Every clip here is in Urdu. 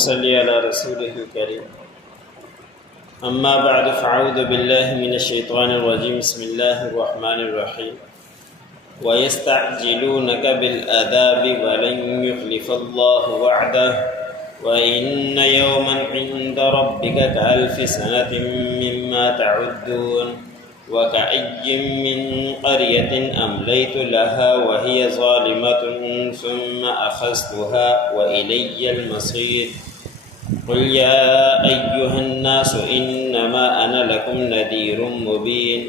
صل على رسوله الكريم اما بعد فاعوذ بالله من الشيطان الرجيم بسم الله الرحمن الرحيم ويستعجلونك بالعذاب ولن يخلف الله وعده وإن يوما عند ربك كألف سنة مما تعدون وكأي من قرية أمليت لها وهي ظالمة ثم أخذتها وإلي المصير قل يا أيها الناس إنما أنا لكم نذير مبين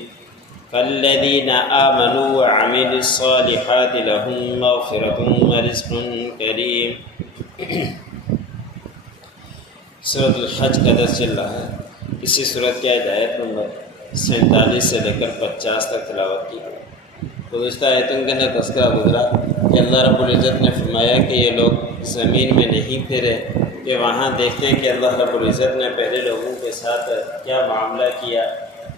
فالذين آمنوا وعملوا الصالحات لهم مغفرة ورزق كريم۔ سورۃ الحج کا درس چل رہا ہے۔ اسی سورت کی آیت نمبر 47 سے لے کر 50 تک تلاوت کی۔ گزشتہ آیتوں کے اندر تذکرہ گزرا کہ اللہ رب العزت نے فرمایا کہ یہ لوگ زمین میں نہیں پھرے کہ وہاں دیکھتے ہیں کہ اللہ رب العزت نے پہلے لوگوں کے ساتھ کیا معاملہ کیا۔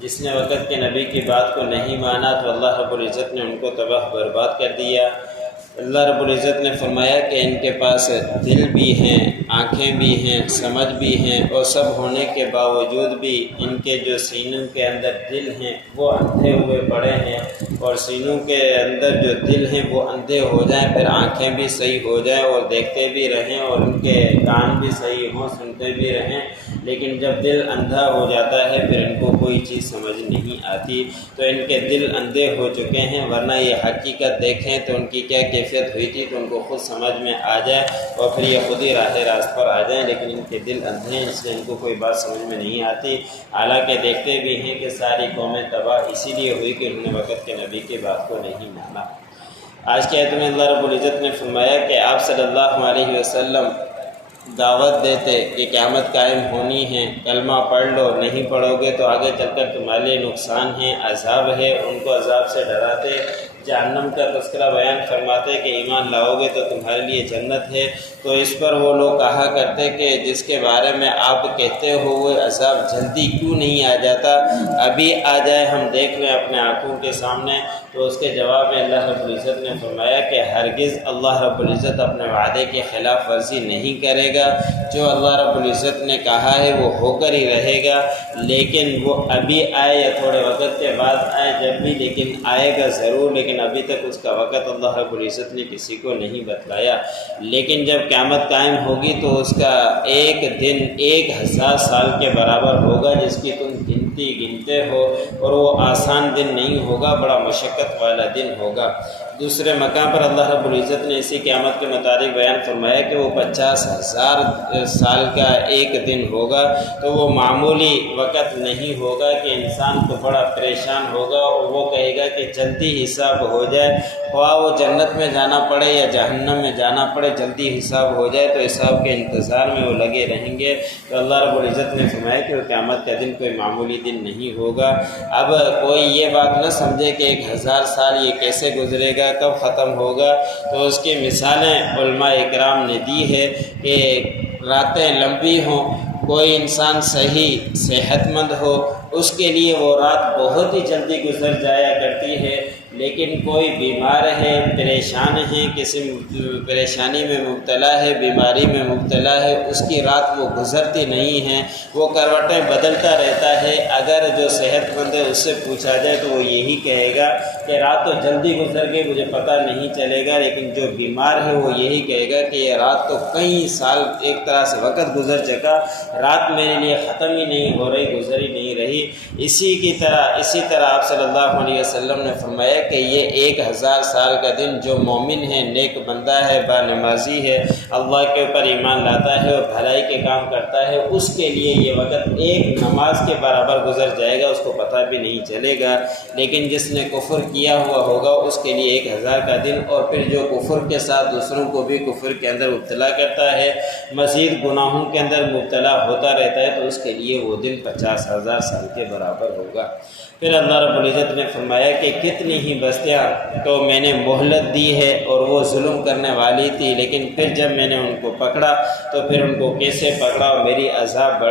جس نے وقت کے نبی کی بات کو نہیں مانا تو اللہ رب العزت نے ان کو تباہ برباد کر دیا۔ اللہ رب العزت نے فرمایا کہ ان کے پاس دل بھی ہیں، آنکھیں بھی ہیں، سمجھ بھی ہیں، اور سب ہونے کے باوجود بھی ان کے جو سینوں کے اندر دل ہیں وہ اندھے ہوئے پڑے ہیں، اور سینوں کے اندر جو دل ہیں وہ اندھے ہو جائیں، پھر آنکھیں بھی صحیح ہو جائیں اور دیکھتے بھی رہیں، اور ان کے کان بھی صحیح ہوں، سنتے بھی رہیں، لیکن جب دل اندھا ہو جاتا ہے پھر ان کو کوئی چیز سمجھ نہیں آتی۔ تو ان کے دل اندھے ہو چکے ہیں، ورنہ یہ حقیقت دیکھیں تو ان کی کیا کیفیت ہوئی تھی تو ان کو خود سمجھ میں آ جائے اور پھر یہ خود ہی راہ راست پر آ جائیں، لیکن ان کے دل اندھے ہیں، اس لیے ان کو کوئی بات سمجھ میں نہیں آتی۔ حالانکہ دیکھتے بھی ہیں کہ ساری قومیں تباہ اسی لیے ہوئی کہ انہوں نے وقت کے نبی کی بات کو نہیں مانا۔ آج کی آیت میں اللہ رب العزت نے فرمایا کہ آپ صلی اللہ علیہ وسلم دعوت دیتے کہ قیامت قائم ہونی ہے، کلمہ پڑھ لو، نہیں پڑھو گے تو آگے چل کر تمہارے لیے نقصان ہے، عذاب ہے، ان کو عذاب سے ڈراتے، جہنم کا تذکرہ بیان فرماتے کہ ایمان لاؤ گے تو تمہارے لیے جنت ہے۔ تو اس پر وہ لوگ کہا کرتے کہ جس کے بارے میں آپ کہتے ہو وہ عذاب جلدی کیوں نہیں آ جاتا، ابھی آ جائے، ہم دیکھ لیں اپنے آنکھوں کے سامنے۔ تو اس کے جواب میں اللہ رب العزت نے فرمایا کہ ہرگز اللہ رب العزت اپنے وعدے کی خلاف ورزی نہیں کرے گا، جو اللہ رب العزت نے کہا ہے وہ ہو کر ہی رہے گا، لیکن وہ ابھی آئے یا تھوڑے وقت کے بعد آئے، جب بھی لیکن آئے گا ضرور، لیکن ابھی تک اس کا وقت اللہ رب العزت نے کسی کو نہیں بتلایا۔ لیکن جب قیامت قائم ہوگی تو اس کا ایک دن 1000 سال کے برابر ہوگا، جس کی تم گنتی گنتے ہو، اور وہ آسان دن نہیں ہوگا، بڑا مشقت والا دن ہوگا۔ دوسرے مقام پر اللہ رب العزت نے اسی قیامت کے متعلق بیان فرمایا کہ وہ 50,000 سال کا ایک دن ہوگا، تو وہ معمولی وقت نہیں ہوگا کہ انسان تو بڑا پریشان ہوگا اور وہ کہے گا کہ جلدی حساب ہو جائے، خواہ وہ جنت میں جانا پڑے یا جہنم میں جانا پڑے، جلدی حساب ہو جائے، تو حساب کے انتظار میں وہ لگے رہیں گے۔ تو اللہ رب العزت نے فرمایا کہ وہ قیامت کا دن کوئی معمولی دن نہیں ہوگا۔ اب کوئی یہ بات نہ سمجھے کہ 1000 سال یہ کیسے گزرے گا، کب ختم ہوگا، تو اس کی مثالیں علماء اکرام نے دی ہے کہ راتیں لمبی ہوں، کوئی انسان صحیح صحت مند ہو، اس کے لیے وہ رات بہت ہی جلدی گزر جایا کرتی ہے، لیکن کوئی بیمار ہے، پریشان ہے، کسی پریشانی میں مبتلا ہے، بیماری میں مبتلا ہے، اس کی رات وہ گزرتی نہیں ہے، وہ کروٹیں بدلتا رہتا ہے۔ اگر جو صحت مند ہے اس سے پوچھا جائے تو وہ یہی کہے گا کہ رات تو جلدی گزر گئی، مجھے پتہ نہیں چلے گا، لیکن جو بیمار ہے وہ یہی کہے گا کہ یہ رات تو کئی سال ایک طرح سے وقت گزر چکا، رات میرے لیے ختم ہی نہیں ہو رہی، گزر ہی نہیں رہی۔ اسی طرح آپ صلی اللہ علیہ وسلم نے فرمایا کہ یہ 1000 سال کا دن جو مومن ہے، نیک بندہ ہے، با نمازی ہے، اللہ کے اوپر ایمان لاتا ہے اور بھلائی کے کام کرتا ہے، اس کے لیے یہ وقت ایک نماز کے برابر گزر جائے گا، اس کو پتہ بھی نہیں چلے گا۔ لیکن جس نے کفر کیا ہوا ہوگا اس کے لیے 1000 کا دن، اور پھر جو کفر کے ساتھ دوسروں کو بھی کفر کے اندر مبتلا کرتا ہے، مزید گناہوں کے اندر مبتلا ہوتا رہتا ہے، تو اس کے لیے وہ دن 50,000 سال کے برابر ہوگا۔ پھر اللہ رب العزت نے فرمایا کہ کتنی ہی بستیاں تو میں نے مہلت دی ہے اور وہ ظلم کرنے والی تھی، لیکن پھر جب میں نے ان کو پکڑا تو پھر ان کو کیسے پکڑا، اور میری عذاب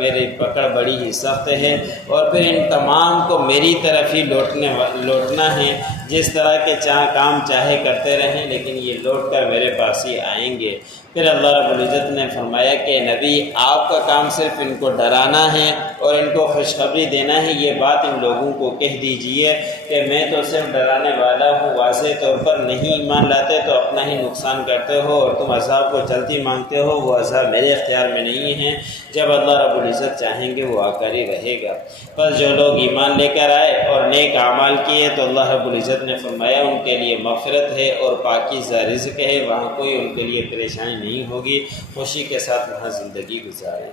میری پکڑ بڑی ہی سخت ہے، اور پھر ان تمام کو میری طرف ہی لوٹنا ہے۔ جس طرح کے کام چاہے کرتے رہیں لیکن یہ لوٹ کر میرے پاس ہی آئیں گے۔ پھر اللہ رب العزت نے فرمایا کہ نبی آپ کا کام صرف ان کو ڈرانا ہے اور ان کو خوشخبری دینا ہے، یہ بات ان لوگوں کو کہہ دیجئے کہ میں تو صرف ڈرانے والا ہوں، واضح طور پر نہیں ایمان لاتے تو اپنا ہی نقصان کرتے ہو اور تم عذاب کو جلدی مانگتے ہو، وہ عذاب میرے اختیار میں نہیں ہے، جب اللہ رب العزت چاہیں گے وہ آ کر ہی رہے گا۔ بس جو لوگ ایمان لے کر آئے اور نیک اعمال کیے تو اللہ رب العزت نے فرمایا ان کے لیے مغفرت ہے اور پاکیزہ رزق ہے، وہاں کوئی ان کے لیے پریشانی نہیں ہوگی، خوشی کے ساتھ وہاں زندگی گزاریں۔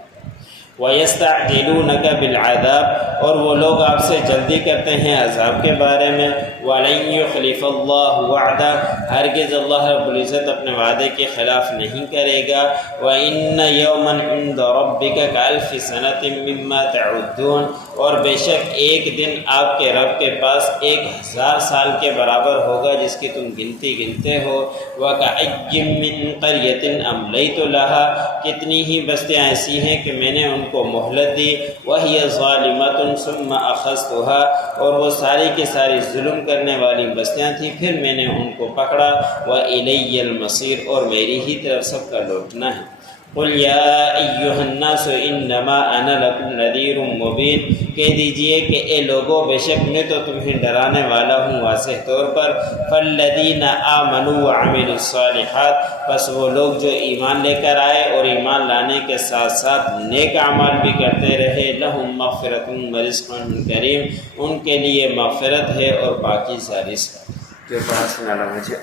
وَيَسْتَعْجِلُونَكَ بِالْعَذَابِ، اور وہ لوگ آپ سے جلدی کرتے ہیں عذاب کے بارے میں۔ وَلَن يُخْلِفَ اللَّهُ وَعْدَهُ، ہرگز اللہ رب العزت اپنے وعدے کے خلاف نہیں کرے گا۔ وَإِنَّ يَوْمًا عِندَ رَبِّكَ كَأَلْفِ سَنَةٍ مِّمَّا تَعُدُّونَ، اور بے شک ایک دن آپ کے رب کے پاس 1000 سال کے برابر ہوگا جس کی تم گنتی گنتے ہو۔ وَكَأَيٍّ مِّن قَرْيَةٍ أَمْلَيْتُ لَهَا، کتنی ہی بستیاں ایسی ہیں کہ میں نے ان کو مہلت دی۔ وَهِيَ ظَالِمَةٌ ثُمَّ أَخَذْتُهَا، اور وہ ساری کی ساری ظلم کرنے والی بستیاں تھیں، پھر میں نے ان کو پکڑا۔ وَإِلَيَّ الْمَصِيرُ، اور میری ہی طرف سب کا لوٹنا ہے۔ قُلْ يَا أَيُّهَا النَّاسُ إِنَّمَا أَنَا لَكُمْ نَذِيرٌ مُّبِينٌ، کہہ دیجئے کہ اے لوگو بے شک میں تو تمہیں ڈرانے والا ہوں واضح طور پر۔ فَالَّذِينَ آمَنُوا وَعَمِلُوا الصَّالِحَاتِ، بس وہ لوگ جو ایمان لے کر آئے اور ایمان لانے کے ساتھ ساتھ نیک اعمال بھی کرتے رہے، لَهُم مَغْفِرَةٌ وَرِزْقٌ کریم، ان کے لیے مغفرت ہے اور پاکیزہ رزق۔ جو پاس میں مجھے